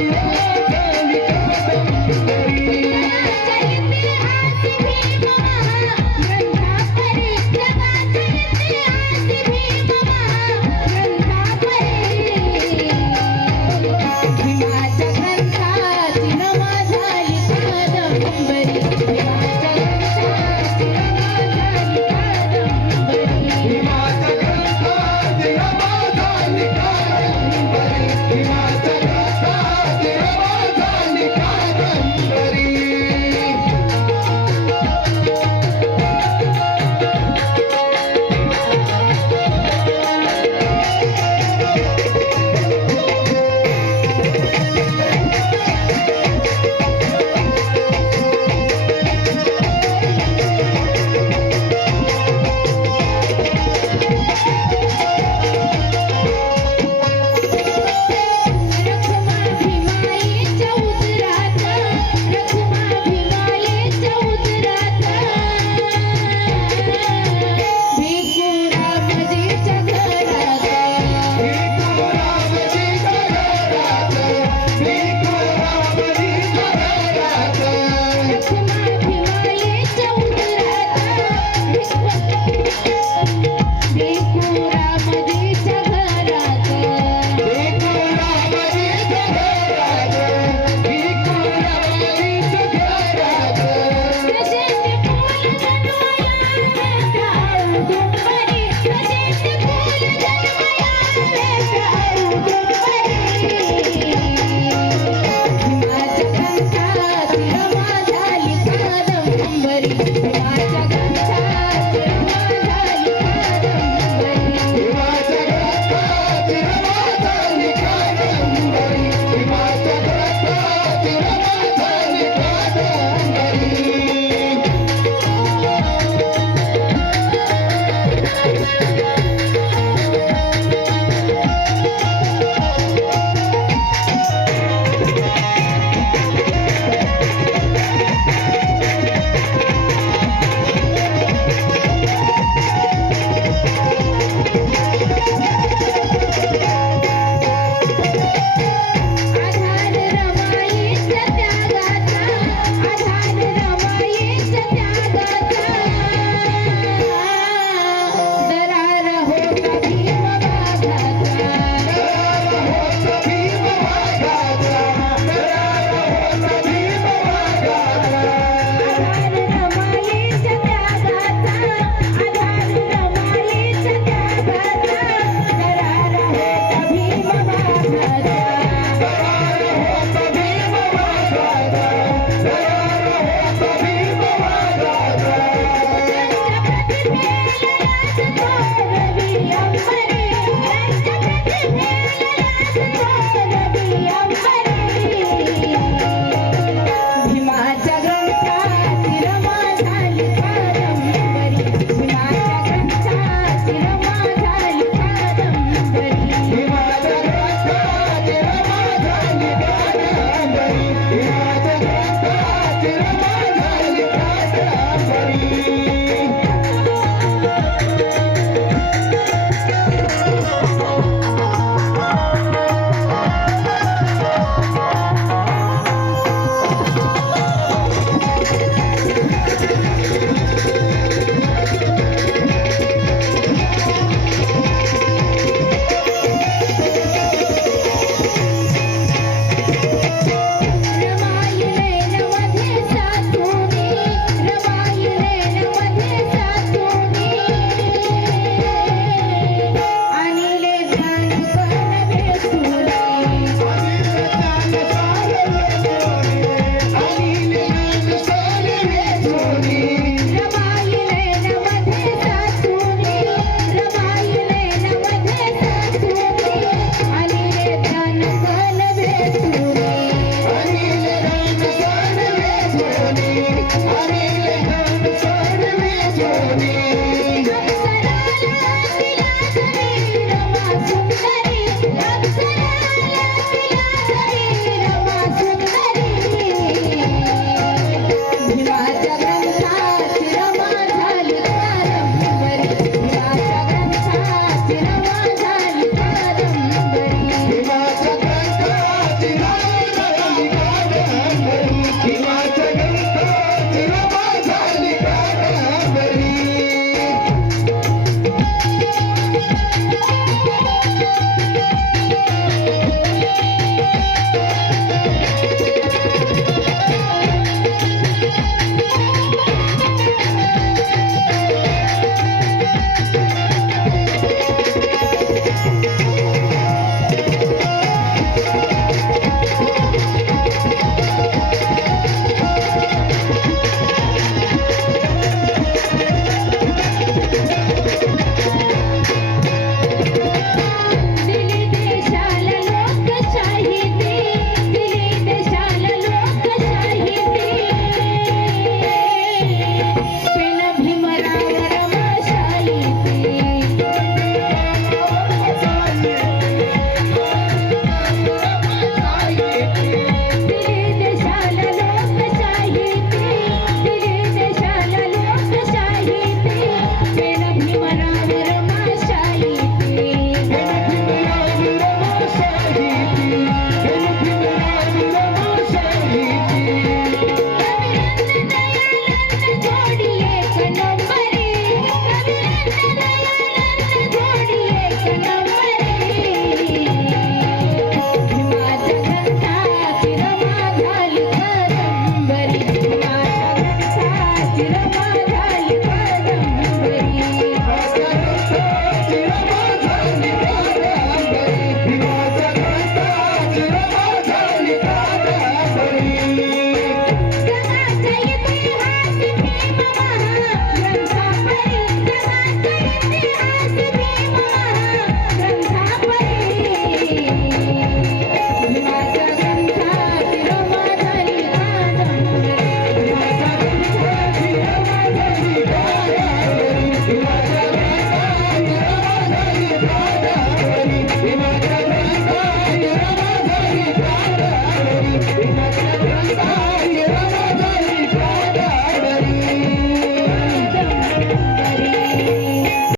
Yeah.